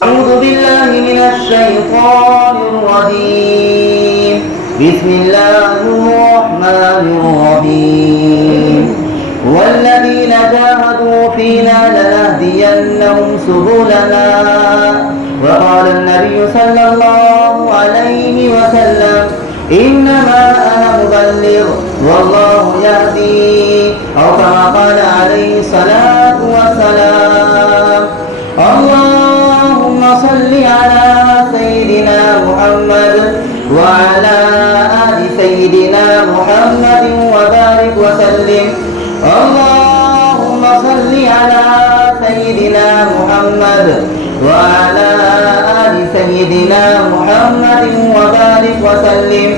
أعوذ بالله من الشيطان الرجيم. بسم الله الرحمن الرحيم. والذين جاهدوا فينا لنهدينهم سبلنا. وقال النبي صلى الله عليه وسلم إنما أنا مبلغ والله يهدي أو كما قال عليه الصلاة والسلام. اللهم صل على سيدنا محمد وعلى آل سيدنا محمد وبارك وسلم. اللهم صل على سيدنا محمد وعلى آل سيدنا محمد وبارك وسلم.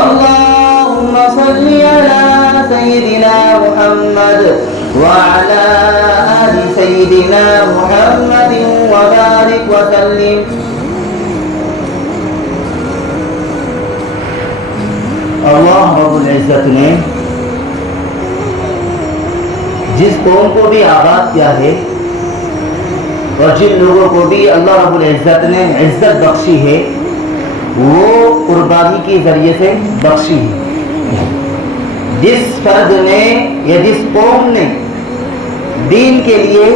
اللهم صل على سيدنا محمد وعلى آل سيدنا محمد وبارك وسلم. اللہ رب العزت نے جس قوم کو بھی آباد کیا ہے اور جن لوگوں کو بھی اللہ رب العزت نے عزت بخشی ہے وہ قربانی کے ذریعے سے بخشی ہے. جس فرد نے یا جس قوم نے دین کے لیے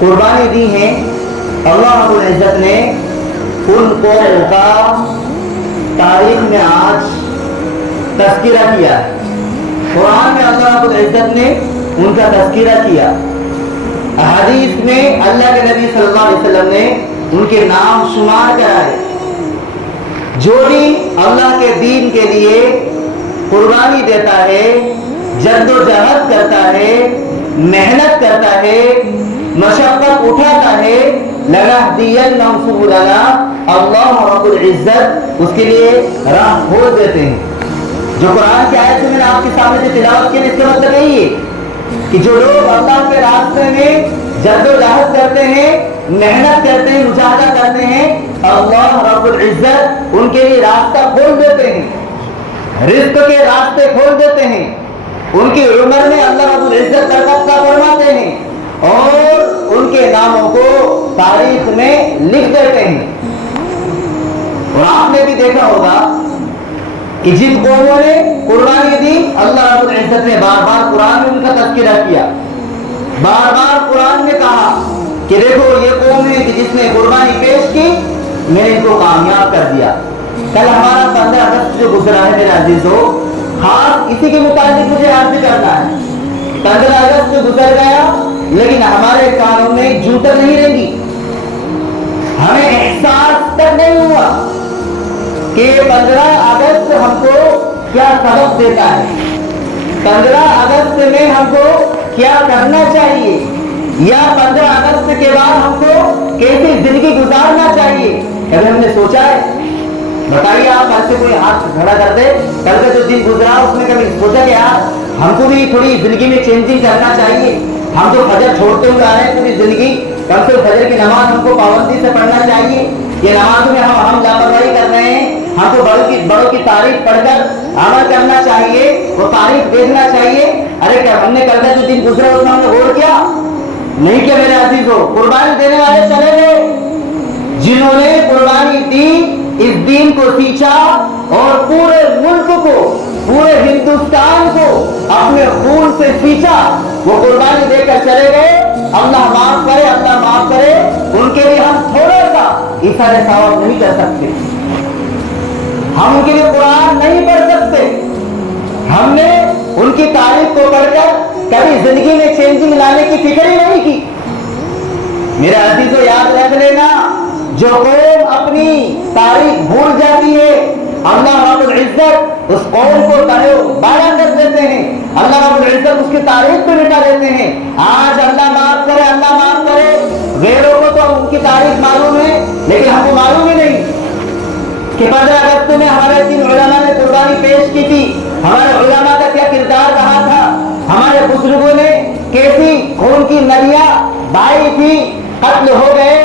قربانی دی ہے اللہ رب العزت نے ان قوموں کا تاریخ میں آج تذکرہ کیا. قرآن میں اللہ رب العزت نے ان کا تذکرہ کیا. احادیث میں اللہ کے نبی صلی اللہ علیہ وسلم نے ان کے نام شمار کرائے. جو بھی اللہ کے دین کے لیے قربانی دیتا ہے، جد و جہد کرتا ہے، محنت کرتا ہے، مشقت اٹھاتا ہے، لنہدینہم سبلنا، اللہ رب العزت اس کے لیے راہ کھول دیتے ہیں. جو قرآن کی آیت میں نے آپ کے سامنے سے تلاوت کی، اس کا مطلب یہی ہے کہ جو لوگ اللہ کے راستے میں جد و جہد کرتے ہیں، محنت کرتے ہیں، مجاہدہ کرتے ہیں، اللہ رب العزت ان کے لیے راستہ کھول دیتے ہیں، رزق کے راستے کھول دیتے ہیں، ان کی عمر میں اللہ رب العزت برکت فرماتے ہیں اور ان کے ناموں کو تاریخ میں لکھ دیتے ہیں. اور آپ نے بھی دیکھا ہوگا کہ جن قوموں نے قربانی دی اللہ رب العزت نے بار بار قرآن میں ان کا تذکرہ کیا. بار بار قرآن نے کہا کہ دیکھو یہ قوم ہے کہ جس نے قربانی پیش کی میں نے ان کو کامیاب کر دیا. کل ہمارا 15 اگست جو گزرا ہے میرے عزیزو، خاص اسی کے متعلق مجھے عرض کرنا ہے. 15 اگست جو گزر گیا لیکن ہمارے کانوں میں جوں تک نہیں رہی، ہمیں احساس تک نہیں ہوا کہ 15 اگست ہم کو کیا سبق دیتا ہے، 15 اگست میں ہم کو کیا کرنا چاہیے، یا 15 اگست کے بعد ہم کو کیسی زندگی گزارنا چاہیے. کبھی ہم نے سوچا ہے؟ بتائیے آپ کل سے کوئی ہاتھ کھڑا کر دے، کل کا جو دن گزرا اس میں کبھی سوچا کہ یار ہم کو بھی تھوڑی زندگی میں چینجنگ کرنا چاہیے. ہم تو فجر چھوڑتے ہوئے آ رہے ہیں پوری زندگی، کم سے فجر کی نماز ہم کو پابندی سے پڑھنا چاہیے. یہ نماز میں ہم لاپرواہی کر رہے ہیں. ہم کو بڑوں کی تعریف پڑھ کر عمل کرنا چاہیے، وہ تعریف دیکھنا چاہیے. ارے کیا ہم نے کل کا جو دن گزرا اس میں ہم نے غور کیا نہیں کیا؟ میرے عزیزو، قربانی دینے والے چلے گئے جنہوں نے قربانی دی، اس دین کو سیچا اور پورے ملک کو، پورے ہندوستان کو اپنے خون سے سیچا. وہ قربانی دے کر چلے گئے. اللہ معاف کرے، اللہ معاف کرے. ان کے لیے ہم تھوڑا سا ایثار ثواب نہیں کر سکتے، ہم ان کے لیے قرآن نہیں پڑھ سکتے. ہم نے ان کی تاریخ کو پڑھ کر کبھی زندگی میں چینجنگ لانے کی فکر ہی نہیں کی. میرے عزیزو یاد رکھ لینا، جو قوم اپنی تاریخ بھول جاتی ہے اللہ رب العزت اس قوم کو تڑے بالا کر دیتے ہیں. اللہ رب العزت اس کی تاریخ پہ مٹا دیتے ہیں. آج اللہ معاف کرے، اللہ معاف کرے. غیروں کو تو ان کی تاریخ معلوم ہے لیکن ہم کو معلوم ہی نہیں کہ 15 اگست میں ہمارے 3 علماء نے قربانی پیش کی تھی. ہمارے علماء کا کیا کردار رہا تھا، ہمارے بزرگوں نے کیسی خون کی ندیاں بہائی تھی. قتل ہو گئے،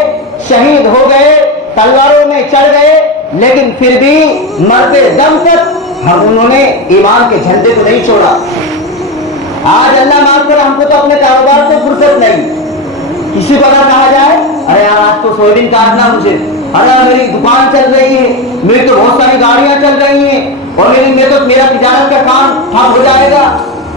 شہید ہو گئے، تلواروں میں چڑھ گئے، لیکن پھر بھی مرتے دم تک انہوں نے ایمان کے جھنڈے کو نہیں چھوڑا. آج اللہ معاف کرے ہم کو تو اپنے کاروبار سے فرصت نہیں. किसी को अगर कहा जाए अरे यार आज तो सोयाबीन काटना मुझे, अरे मेरी दुकान चल रही है, मेरी तो बहुत सारी गाड़ियां चल रही हैं और मेरा तिजारत का काम ठप हो जाएगा।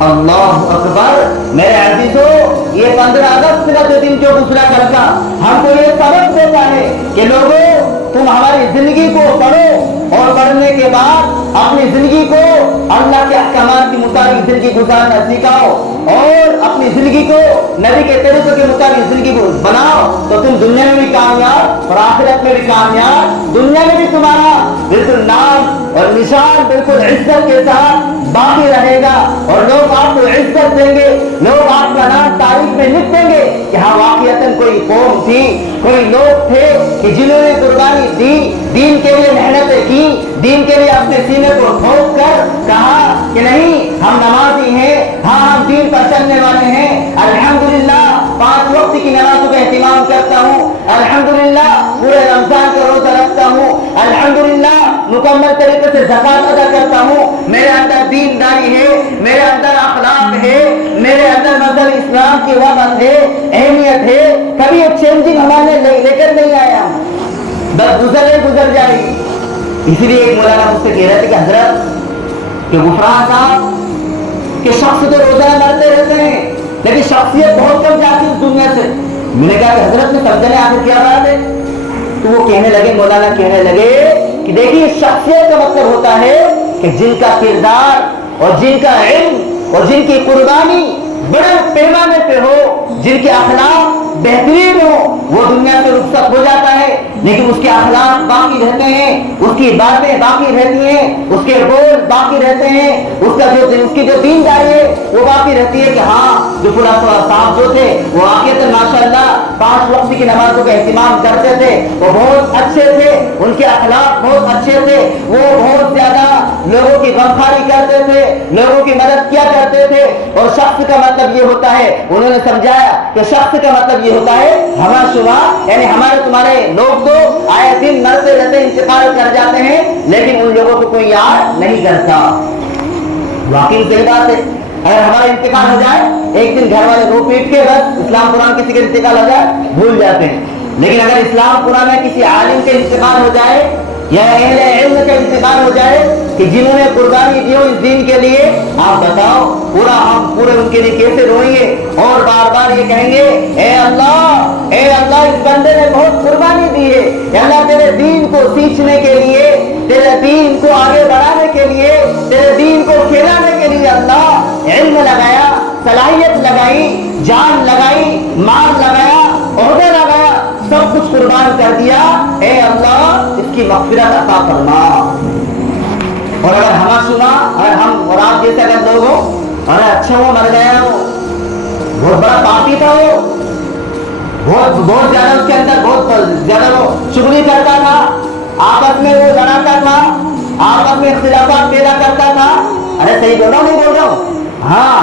अल्लाह अकबर। मेरे अजीजों, ये 15 अगस्त का जो दिन जो गुजरा करता हमको ये सबक देता है कि लोगों तुम हमारी जिंदगी को पढ़ो और पढ़ने के बाद अपनी जिंदगी को अल्लाह के अहकामात के मुताबिक जिंदगी गुजारना सिखाओ और अपनी जिंदगी को नबी के तरीकों के मुताबिक जिंदगी को बनाओ, तो तुम दुनिया में भी कामयाब और आखिरत में भी कामयाब। दुनिया में भी तुम्हारा बिल्कुल नाम और निशान बिल्कुल इज्जत के साथ बाकी रहेगा और लोग आपको इज्जत देंगे, लोग आपका नाम तारीख में लिख देंगे कि हाँ वाकईतन कोई कौम थी, कोई लोग थे कि जिन्होंने कुर्बानी दी, दीन के लिए मेहनतें की, दीन के लिए अपने सीने को ठोक कर कहा कि नहीं हम नमाजी हैं, हाँ हम दीन पर चलने वाले हैं। अल्हम्दुलिल्लाह 5 वक्त की नमाजों का एहतिमाम करता हूँ, अल्हम्दुलिल्लाह पूरे रमजान का रोजा रखता हूँ, अल्हम्दुलिल्लाह मुकम्मल तरीके से ज़कात अदा करता हूँ, मेरे अंदर दीनदारी है, मेरे अंदर अखलाक है, मेरे अंदर मजहब इस्लाम की वक़्त है, अहमियत है। कभी एक चेंजिंग हमारे लेकर नहीं आया, बस गुजर जाएगी। इसीलिए एक मौलाना मुझसे कह रहे थे कि हजरत के गुफरान साहब के शख्स तो रोजाना मरते रहते हैं लेकिन शख्सियत बहुत कम जाती है उस दुनिया से। मैंने कहा कि हजरत ने समझने आखिर क्या बात है? तो वो कहने लगे, मौलाना कहने लगे कि देखिए शख्सियत का मतलब होता है कि जिनका किरदार और जिनका इल्म और जिनकी कुर्बानी बड़े पैमाने पे हो, जिनके अखलाक बेहतरीन हो, वो दुनिया से रुखसत हो जाता है, लेकिन उसके अखलाक बाकी रहते हैं, उसकी बातें बाकी रहती हैं, उसके बोल बाकी रहते हैं, उसकी जो दीनदारी है वो बाकी रहती है कि हाँ जो फुला साहब जो थे वो आखिर माशाल्लाह 5 वक्त की नमाजों का एहतिमाम करते थे, वो बहुत अच्छे थे, उनके अखलाक बहुत अच्छे थे, वो बहुत ज्यादा लोगों की गमखारी करते थे, लोगों की मदद किया करते थे। और शख्स का मतलब ये होता है, उन्होंने समझाया कि शख्स का मतलब ये होता है हमारा शुमा, यानी हमारे तुम्हारे लोग तो आए दिन मरते रहते इंतकाल कर जाते हैं लेकिन उन लोगों को कोई याद नहीं करता। वाकई सही बात है, अगर हमारा इंतकाल हो जाए एक दिन घर वाले रो पीट के बस इस्लाम कुरान किसी का इंतकाल हो जाए भूल जाते हैं, लेकिन अगर इस्लाम कुरान में किसी आलिम के इंतकाल हो जाए या अहले इल्म का इंतकाल हो जाए कि जिन्होंने कुर्बानी दी हो इस दीन के लिए, आप बताओ हम पूरे उनके लिए कैसे रोएंगे और बार बार ये कहेंगे ए अल्लाह इस बंदे ने बहुत कुर्बानी दी है, अल्लाह तेरे दीन को सींचने के लिए, तेरे दीन को आगे बढ़ाने के लिए, तेरे दीन को फैलाने के लिए अल्लाह इल्म लगाया, सलाहियत लगाई, जान लगाई, माल लगाया, ओहदा लगाया, सब कुछ कुर्बान कर दिया। ए अल्लाह इसकी मग़फ़िरत अता फरमा। और अगर हमारा सुना, अगर हम और आप जैसे अगर लोग हो, अरे अच्छा वो मर गया, वो बहुत बड़ा पापी था, वो बहुत ज्यादा उसके अंदर बहुत ज्यादा वो चुगली करता था, आपस में वो लड़ाता था, आपस में इख्तिलाफात पैदा करता था। अरे सही बोल रहा हूँ, नहीं बोल रहा हूँ? हाँ,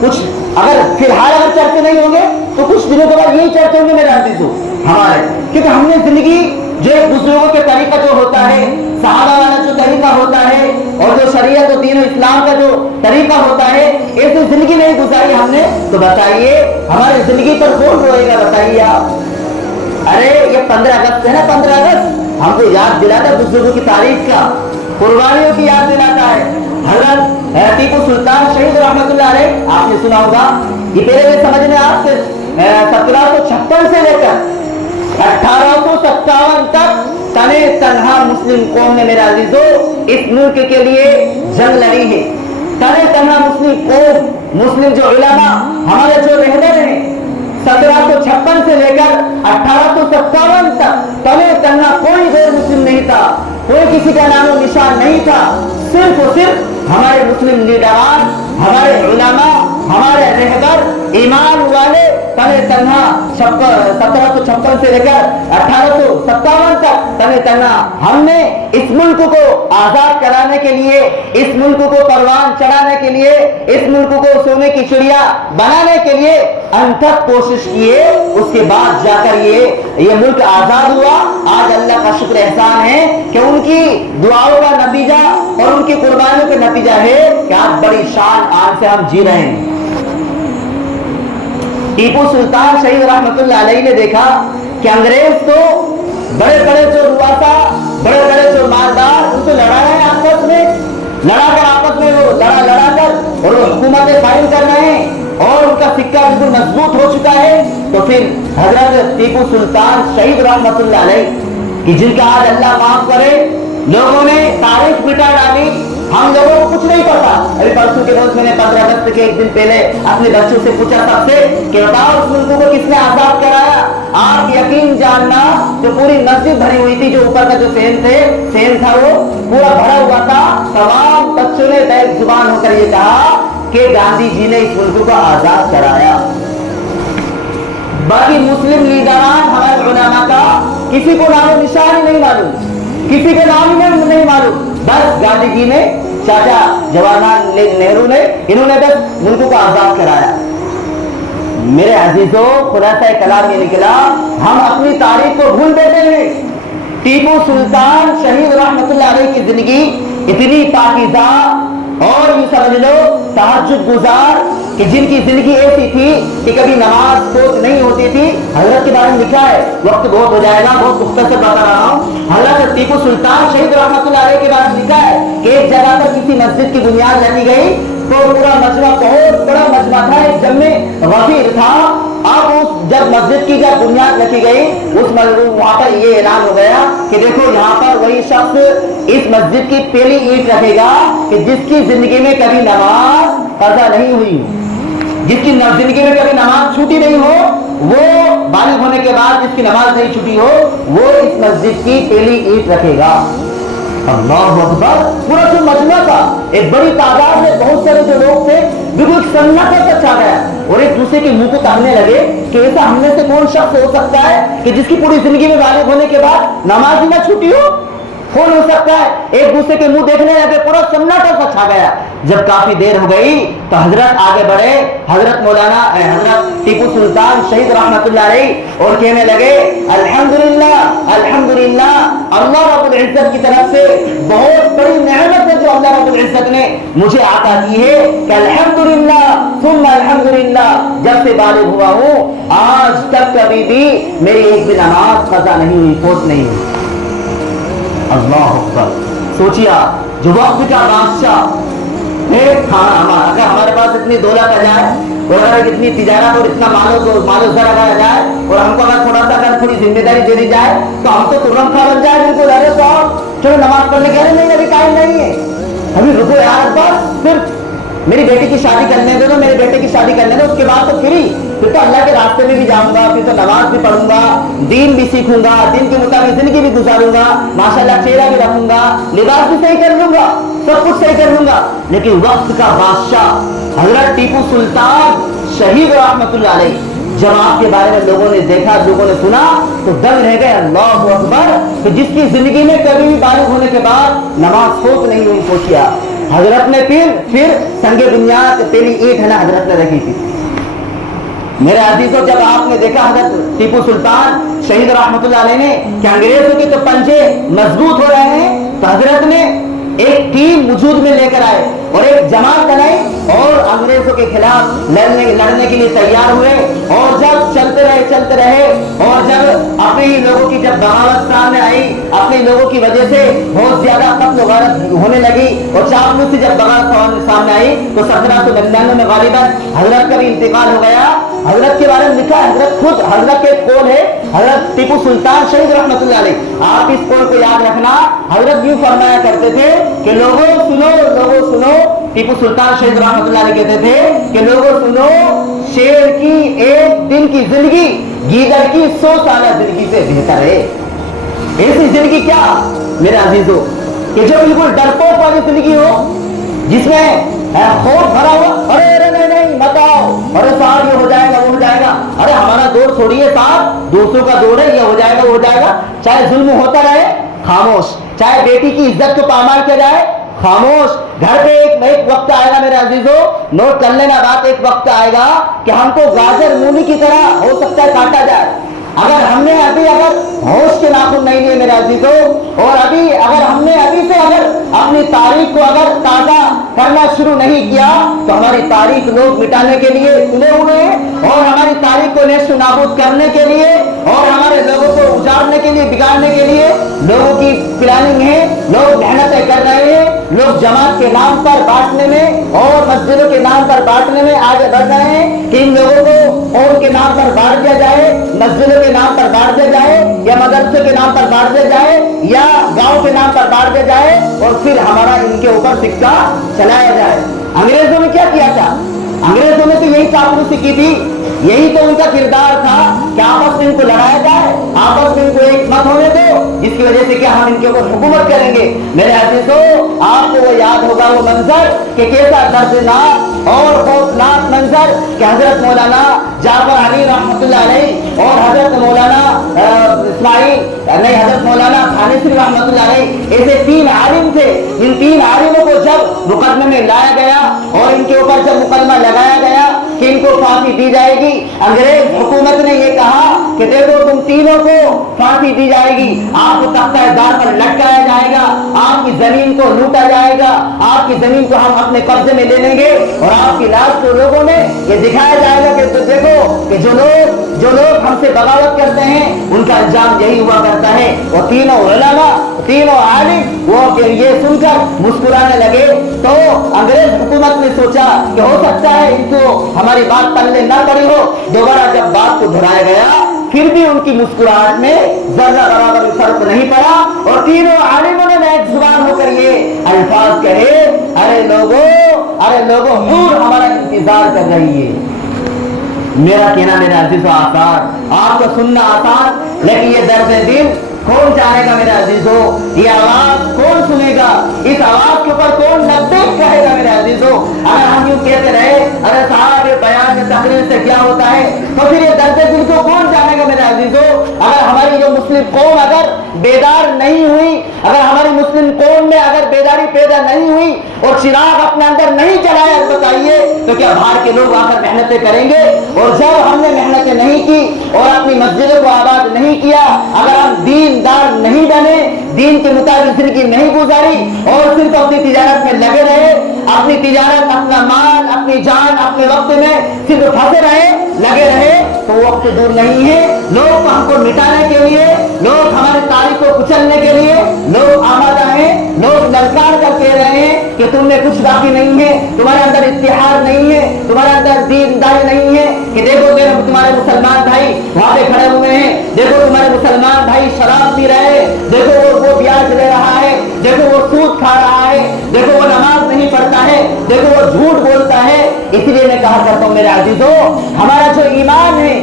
कुछ अगर फिलहाल अगर चर्चे नहीं होंगे तो कुछ दिनों के बाद यही चर्चे होंगे मेरे अजीजों हमारे, क्योंकि हमने जिंदगी जो एक बुजुर्गों के तरीका जो होता है, सहाबा वाला जो तरीका होता है और जो शरीयत और दीन इस्लाम का जो तरीका होता है, ऐसी जिंदगी नहीं गुजारी हमने, तो बताइए हमारी जिंदगी पर कौन रोएगा? बताइए आप। अरे ये 15 अगस्त है ना, 15 अगस्त हमको याद दिलाता है बुजुर्गों की तारीख का, कुर्बानियों की याद दिलाता है। हजरत टीपू सुल्तान शहीद रहमतुल्लाह अलैह, आपने सुना होगा, ये पहले समझने आपसे 1756 से लेकर 1857 तक तने तन्हा मुस्लिम कौम ने मेरे अजीजों इस मुल्क के लिए जंग लड़ी है। तने तन्हा मुस्लिम कौम, मुस्लिम जो उलमा हमारे जो रहबर हैं, 1756 से लेकर 1857 तक तने तन्हा कोई गैर मुस्लिम नहीं था, कोई किसी का नामो निशान नहीं था, सिर्फ और सिर्फ हमारे मुस्लिम लीडरान, हमारे उलमा, हमारे रहबर, ईमान वाले तने तन्हा 1756 से लेकर 1857 तक तने तन्हा हमने इस मुल्क को आजाद कराने के लिए, इस मुल्क को परवान चढ़ाने के लिए, इस मुल्क को सोने की चिड़िया बनाने के लिए अनथक कोशिश किए। उसके बाद जाकर ये मुल्क आजाद हुआ। आज अल्लाह का शुक्र एहसान है कि उनकी दुआओं का नतीजा और उनकी कुर्बानियों का नतीजा है कि आज बड़ी शान आन से हम जी रहे हैं। टीपू सुल्तान शहीद रहमतुल्लाह अलैहि ने देखा कि अंग्रेज तो बड़े बड़े जो रुआसा, बड़े बड़े जो मालदार, उनको लड़ा रहे हैं आपस में, लड़ाकर आपस में वो लड़ा कर और वो हुकूमतें कायम कर रहे हैं और उनका सिक्का बिल्कुल मजबूत हो चुका है। तो फिर हजरत टीपू सुल्तान शहीद रहमतुल्लाह अलैहि कि जिनका आज अल्लाह माफ करे, लोगों ने तारीफ मिटा डाली, हम लोगों को कुछ नहीं पता। अभी परसों के रोज मैंने 15 अगस्त के एक दिन पहले अपने बच्चों से पूछा सबसे कि बताओ उस मुल्क को किसने आजाद कराया। आप यकीन जानना, जो पूरी मस्जिद भरी हुई थी, जो ऊपर का जो सेन था वो पूरा भरा हुआ था, तमाम बच्चों ने बैक जुबान होकर ये कहा कि गांधी जी ने इस मुल्क को आजाद कराया। बाकी मुस्लिम लीडरान हमारे उलमा का किसी को नाम निशान नहीं मालूम, किसी के नाम ही नहीं मालूम। बस गांधी जी ने, चाचा जवाहरलाल नेहरू ने, इन्होंने बस मुल्क को आजाद कराया। मेरे अजीजों, खुलासा कलाम ये निकला, हम अपनी तारीख को भूल बैठे हैं। टीपू सुल्तान शहीद रहमतुल्लाह अलैहि की जिंदगी इतनी पाकीज़ा और यूं समझ लो तहज्जुद गुजार कि जिनकी जिंदगी ऐसी थी कि कभी नमाज फोत नहीं होती थी। हजरत के बारे में लिखा है, वक्त बहुत हो जाएगा, बहुत मुख्तसर बता रहा हूँ। हजरत टीपू सुल्तान शहीद रहमतुल्लाह अलैहि के बारे में लिखा है कि एक जगह पर किसी मस्जिद की बुनियाद रखी गई तो पूरा मजमा, बहुत बड़ा मजमा था, एक जम्मे गफीर था। अब जब मस्जिद की जब बुनियाद रखी गई, उस वहां पर ये ऐलान हो गया कि देखो यहाँ पर वही शख्स इस मस्जिद की पहली ईंट रखेगा कि जिसकी जिंदगी में कभी नमाज कज़ा नहीं हुई, जिसकी जिंदगी में कभी नमाज छूटी नहीं हो, वो बालिग होने के बाद जिसकी नमाज नहीं छूटी हो, वो इस मस्जिद की पहली ईंट रखेगा। अल्लाहु अकबर। पूरा जो मजमा था, एक बड़ी तादाद में बहुत सारे जो लोग थे, बिल्कुल सन्नाटा सा छा गया और एक दूसरे के मुंह को ताकने लगे कि ऐसा हमने से कौन शख्स हो सकता है कि जिसकी पूरी जिंदगी में बालिग होने के बाद नमाज ही ना छूटी हो, कौन हो सकता है। एक दूसरे के मुंह देखने लगे, पूरा सन्नाटा सा छा गया। जब काफी देर हो गई तो हजरत आगे बढ़े, हजरत मौलाना हजरत टीपू सुल्तान शहीद रहमतुल्लाह अलैहि, और कहने लगे अल्हम्दुलिल्लाह अल्हम्दुलिल्लाह, अल्लाह रब्बुल इज्जत की तरफ से बहुत बड़ी नेमत है जो अल्लाह रब्बुल इज्जत ने मुझे अता की है कि अल्हम्दुलिल्लाह सुम्मा अल्हम्दुलिल्लाह, जब से बालिग हुआ हूँ आज तक कभी भी मेरी एक भी नमाज कज़ा नहीं हुई, फोत नहीं हुई। अल्लाह अकबर। सोचिए, जो वक्त का बादशाह अगर हमारे पास इतनी दौलत आ जाए और अगर इतनी तिजारत और इतना मालो जर अगर आ जाए और हमको अगर थोड़ा सा अगर थोड़ी जिम्मेदारी दे दी जाए तो हम तो तुरंत खा बन जाए बिल्कुल। अरे साहब चलो नमाज पढ़ने के, नहीं अभी टाइम नहीं है, अभी रुको यार, बस फिर मेरी बेटी की शादी करने दो, तो मेरे बेटे की शादी करने दो, उसके बाद तो फिर तो अल्लाह के रास्ते में भी जाऊंगा, फिर तो नमाज भी पढ़ूंगा, दीन भी सीखूंगा, दीन के मुताबिक जिंदगी भी गुजारूंगा, माशाल्लाह चेहरा भी रखूंगा, लिबास भी सही कर लूंगा, सब कुछ सही कर लूंगा। लेकिन वक्त का बादशाह हजरत टीपू सुल्तान शहीद रहमतुल्लाह अलैहि, जब आपके बारे में लोगों ने देखा, लोगों ने सुना तो दंग रह गए। अल्लाहु अकबर। कि जिसकी जिंदगी में कभी भी बालिग होने के बाद नमाज फोत नहीं हुई, सोचिया हजरत ने फिर संगे बुनियाद पहली ईंट है ना हजरत ने रखी थी। मेरे अजीजों, जब आपने देखा हजरत टीपू सुल्तान शहीद रहमतुल्लाह अलैहि ने कि अंग्रेजों के तो पंजे मजबूत हो रहे हैं, तो हजरत ने एक टीम वजूद में लेकर आए और एक जमात बनाई और अंग्रेजों के खिलाफ लड़ने के लिए तैयार हुए। और जब चलते रहे और जब अपने लोगों की जब बगावत सामने आई, अपने लोगों की वजह से बहुत ज्यादा कत्ल वारत होने लगी और चापलूसी जब बगावत सामने आई तो 1799 में गालिबन हजरत का भी इंतकाल हो गया। हजरत के बारे में लिखा है, हजरत खुद, हजरत के कौल है, हजरत टीपू सुल्तान शहीद रहमतुल्लाह अलैहि। आप इस कौल को याद रखना। हजरत यूं फरमाया करते थे कि लोगों सुनो, टीपू सुल्तान शहीद रहमतुल्लाह अलैहि कहते थे कि लोगों सुनो, शेर की एक दिन की जिंदगी गीदड़ की 100 साल जिंदगी से बेहतर है। ऐसी जिंदगी क्या मेरे अजीजों कि जो बिल्कुल डरपोक वाली जिंदगी हो, जिसमें खौफ भरा हुआ, अरे नहीं मत आओ, अरे साहब ये हो जाएगा वो हो जाएगा, अरे हमारा दौर थोड़ी है साहब, दूसरों का दौर है, ये हो जाएगा वो हो जाएगा। चाहे जुल्म होता रहे खामोश, चाहे बेटी की इज्जत को पामाल किया जाए खामोश। घर पे एक वक्त आएगा मेरे अजीजों, नोट कर लेना बात, एक वक्त आएगा कि हमको गाजर मूली की तरह हो सकता है काटा जाए, अगर हमने अभी अगर होश के नाखून नहीं लिए मेरे अजीजों, और अभी अगर हमने अभी से अगर अपनी तारीख को अगर ताजा करना शुरू नहीं किया तो हमारी तारीख लोग मिटाने के लिए तुले हुए हैं, और हमारी तारीख को नेस्त नाबूद करने के लिए और हमारे लोगों को उजाड़ने के लिए, बिगाड़ने के लिए लोगों की प्लानिंग है। लोग मेहनतें कर रहे हैं, लोग जमात के नाम पर बांटने में और मस्जिदों के नाम पर बांटने में आगे बढ़ रहे हैं कि इन लोगों को कौम के नाम पर बांट दिया जाए, मस्जिदों के नाम पर बांट दिया जाए, या मदरसे के नाम पर बांट दिया जाए, या गांव के नाम पर बांट दिया जाए, और फिर हमारा इनके ऊपर सिक्का चलाया जाए। अंग्रेजों ने क्या किया था? अंग्रेजों ने तो यही चापलूसी की थी, यही तो उनका किरदार था कि आपस में इनको लड़ाया जाए, आपस में इनको एक मत होने दो, जिसकी वजह से क्या हम इनके ऊपर हुकूमत करेंगे। मेरे अजीजों, आपको वो याद होगा वो मंजर कि कैसा दर्दनाक और खौफनाक मंजर कि हजरत मौलाना जाफर अली रहमतुल्लाह अलैह और हजरत मौलाना हजरत मौलाना थानेसरी रहमतुल्लाह अलैह, ऐसे तीन आलिम थे। इन तीन आलिमों को जब मुकदमे में लाया गया और इनके ऊपर जब मुकदमा लगाया गया कि इनको फांसी दी जाएगी, अंग्रेज हुकूमत ने ये कहा कि देखो तुम तीनों को फांसी दी जाएगी, आपको तख्ता-ए-दार पर लटकाया जाएगा, आपकी जमीन को लूटा जाएगा, आपकी जमीन को हम अपने कब्जे में ले लेंगे, और आपकी लाश को लोगों में ये दिखाया जाएगा कि तो देखो कि जो लोग हमसे बगावत करते हैं उनका अंजाम यही हुआ करता है। और तीनों उलमा, तीनों आलिम वो ये सुनकर मुस्कुराने लगे। तो अंग्रेज हुकूमत ने सोचा कि हो सकता है इनको हमारी बात पल्ले न पड़ी हो। दोबारा जब बात को दोहराया गया फिर भी उनकी मुस्कुराहट में जर्रा बराबर फर्क नहीं पड़ा, और तीनों आलिमों ने एक जुबान होकर ये अल्फाज कहे, अरे लोगों हूर हमारा इंतजार कर रही है। मेरा कहना मेरे अजीजों आसान, आपको सुनना आसान, लेकिन ये दर्द दिल कौन जानेगा मेरे अजीजों, ये आवाज कौन सुनेगा, इस आवाज के ऊपर कौन लब्बैक कहेगा मेरे अजीजों। अगर हम यूं कहते रहे अरे साहब ये बयान में तकरीर से क्या होता है, तो फिर ये दर्द दिल को कौन जानेगा मेरे अजीजों। अगर हमारी जो मुस्लिम कौम अगर बेदार नहीं हुई, अगर हमारी मुस्लिम कौम में अगर बेदारी पैदा नहीं हुई और चिराग अपने अंदर नहीं जलाया, बताइए तो क्या बाहर के लोग आकर मेहनतें करेंगे। और जब हमने मेहनतें नहीं की और अपनी मस्जिदों को आबाद नहीं किया, अगर हम दीनदार नहीं बने, दीन के मुताबिक जिंदगी नहीं गुजारी और सिर्फ अपनी तिजारत में लगे रहे, अपनी तिजारत, अपना माल, अपनी जान, अपने वक्त में सिर्फ फंसे रहे, लगे रहे, तो वक्त दूर नहीं है। लोग हमको मिटाने के लिए, लोग हमारी तारीख को कुचलने के लिए लोग आमादा हैं, लोग ललकार कर कह रहे हैं कि तुमने कुछ बाकी नहीं है, तुम्हारे अंदर इत्तेहाद नहीं है, तुम्हारे अंदर दीनदारी नहीं है, कि देखो तुम्हारे मुसलमान भाई वहां पे खड़े हुए हैं, देखो तुम्हारे मुसलमान भाई शराब पी रहे हैं, देखो वो ब्याज ले रहा है, देखो वो सूद खा रहा है, देखो वो नमाज नहीं पढ़ता है, देखो वो झूठ बोलता है। इसलिए मैं कहा करता हूँ मेरे अजीजों, हमारा जो ईमान है,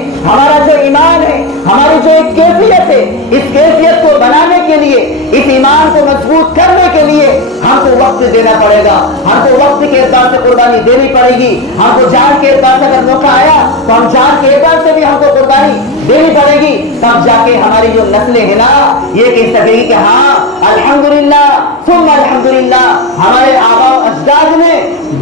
हमारी जो एक कैफियत है, इस कैफियत को बनाने के लिए, इस ईमान को मजबूत करने के लिए हमको वक्त देना पड़ेगा, हमको वक्त के एतबार से कुर्बानी देनी पड़ेगी, हमको जान के एतबार से अगर मौका आया तो हम जान के एतबार से भी हमको कुर्बानी देनी पड़ेगी। तब जाके हमारी जो नस्लें हैं ना ये कह सकेगी कि हाँ अल्हम्दुलिल्लाह सुम्मा अल्हम्दुलिल्लाह, हमारे आबा अजदाद ने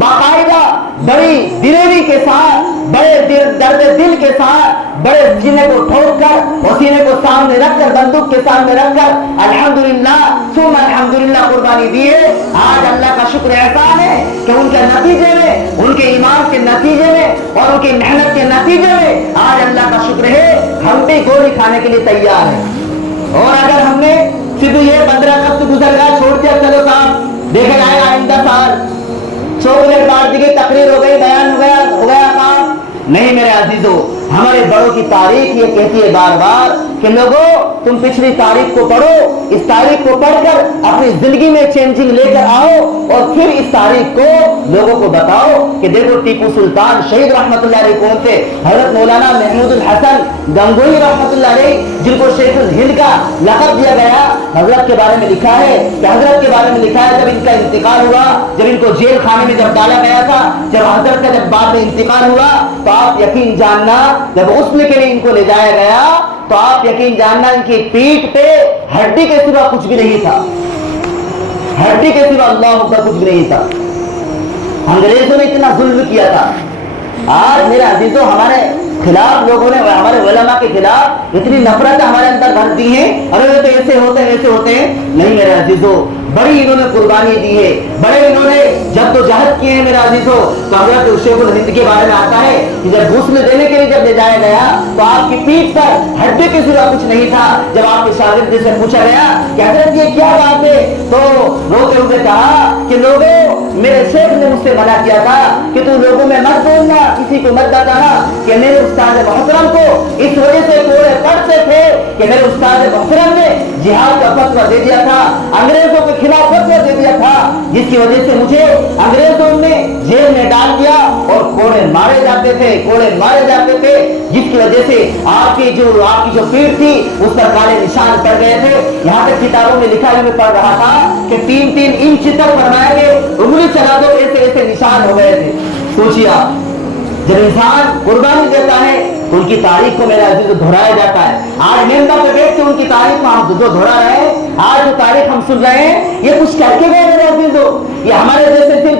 बाकायदा बड़ी दिलेरी के साथ, बड़े दर्द दिल के साथ, बड़े सीने को ठोक कर और सीने को सामने रखकर, बंदूक के सामने रखकर अल्हम्दुलिल्लाह सुम्मा अल्हम्दुलिल्लाह कुर्बानी दी है। आज अल्लाह का शुक्र एहसान है कि उनके नतीजे में, उनके ईमान के नतीजे में और उनकी मेहनत के नतीजे में आज अल्लाह का शुक्र है हम भी गोली खाने के लिए तैयार है। और अगर हमने सिर्फ ये 15 अगस्त गुजर गया छोड़ दिया, चलो साहब देखे जाएगा आइंदा साल, चॉकलेट बांट दी गई, तकरीर हो गई, बयान हो गया काम नहीं। मेरे अजीजों, हमारे बड़ों की तारीख ये कहती है बार बार कि लोगों तुम पिछली तारीख को पढ़ो, इस तारीख को पढ़कर अपनी जिंदगी में चेंजिंग लेकर आओ, और फिर इस तारीख को लोगों को बताओ कि देखो टीपू सुल्तान शहीद रहमतुल्लाह अलैह कौन थे, हजरत मौलाना महमूदुल हसन गंगोही रहमतुल्लाह अलैह जिनको शेखुल हिंद का लक़ब दिया गया, हजरत के बारे में लिखा है कि हजरत के बारे में लिखा है जब इनका इंतकाल हुआ, जब इनको जेल खाने में जब डाला गया था, जब हजरत का जब बाद में इंतकाल हुआ, तो आप यकीन जानना जब उसने के लिए इनको ले जाया गया तो आप यकीन जानना इनकी पीठ पे हड्डी के सिवा कुछ भी नहीं था, हड्डी के सिवा अल्लाह का कुछ भी नहीं था। अंग्रेजों ने इतना जुल्म किया था। आज मेरे अजीजों हमारे खिलाफ लोगों ने हमारे उलमा के खिलाफ इतनी नफरत हमारे अंदर भर दी है, अरे तो ऐसे होते हैं वैसे होते हैं। नहीं मेरे अजीजों, बड़ी इन्होंने कुर्बानी दी है, बड़े इन्होंने जद्दोजहद किए हैं मेरे अजीजों। तो हज़रत शेखुल हिंद के बारे में आता है कि जब गुस्ल देने के लिए जब ले जाया गया तो आपकी पीठ पर हड्डी के सिवा कुछ नहीं था। जब आपके शागिर्द से पूछा गया कि हज़रत ये क्या बात है, तो रोते हुए कहा कि लोगों, मेरे शेख ने मुझसे मना किया था कि तू लोगों में मत बोलना, किसी को मत बताना कि मेरे उस्ताद मोहतरम को इस वजह से कोड़े पड़ते थे कि मेरे उस्ताद मोहतरम ने जिहाद का फतवा दे दिया था, अंग्रेजों के खिलाफ फतवा दे दिया था, जिसकी वजह से मुझे अंग्रेजों ने जेल में डाल दिया और कोड़े मारे जाते थे, कोड़े मारे जाते थे, जिसकी वजह से आपकी जो पीठ थी उस पर काले निशान पड़ गए थे। यहाँ तक किताबों में लिखा हुआ पढ़ रहा था कि 3-3 इंच तक फरमाया गया, उंगली चला दो ऐसे ऐसे निशान हो गए थे। सोचिए आप, जब इंसान कुर्बानी देता है तो उनकी तारीफ को मेरे अजीज दोहराया जाता है। आज मेंबर पे बैठ के उनकी तारीफ को हम जो दोहरा रहे हैं, आज जो तारीफ हम सुन रहे हैं, ये कुछ करके गए मेरे अजीजों। ये हमारे जैसे सिर्फ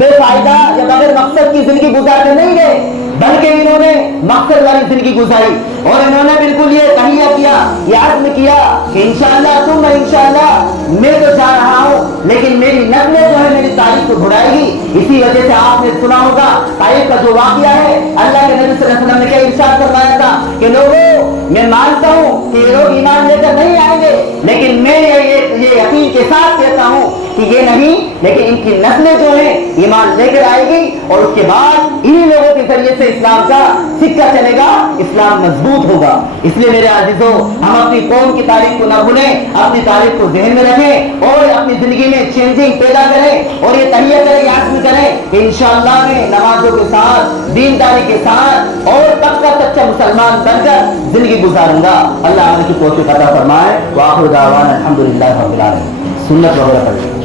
बेफायदा या बगैर मकसद की जिंदगी गुजारते नहीं गए, बल्कि इन्होंने मकसद वाली जिंदगी गुजारी और इन्होंने बिल्कुल ये तहिया किया, ये आज़्म किया कि इंशाअल्लाह तुम इंशाअल्लाह मैं तो जा रहा हूँ, लेकिन मेरी नस्लें जो है मेरी तारीफ को बढ़ाएगी। इसी वजह से आपने सुना होगा तारीफ का जो वाक़या है, अल्लाह के नबी सल्लल्लाहु अलैहि वसल्लम ने क्या इरशाद फरमाया था कि लोगों, मैं मानता हूँ कि ये लोग ईमान लेकर नहीं आएंगे, लेकिन मैं ये यकीन के साथ कहता हूँ कि ये नहीं, लेकिन इनकी नस्लें जो है ईमान लेकर आएगी और उसके बाद इन्हीं लोगों के जरिए से इस्लाम का सिक्का चलेगा, इस्लाम मजबूत होगा। इसलिए मेरे अजीजों, हम अपनी कौम की तारीफ को न भूलें, अपनी तारीफ को ज़हन में रखें और अपनी जिंदगी में चेंजिंग पैदा करें और ये तहिया करें, याद करें कि इंशाअल्लाह मैं नमाजों के साथ, दीनदारी के साथ और पक्का सच्चा मुसलमान बनकर जिंदगी गुजारूंगा। अल्लाह हमें की तौफीक अता फरमाए। व आखिर दावाना अल्हम्दुलिल्लाहि रब्बिल आलमीन। सुन्नत वगैरह पढ़ें।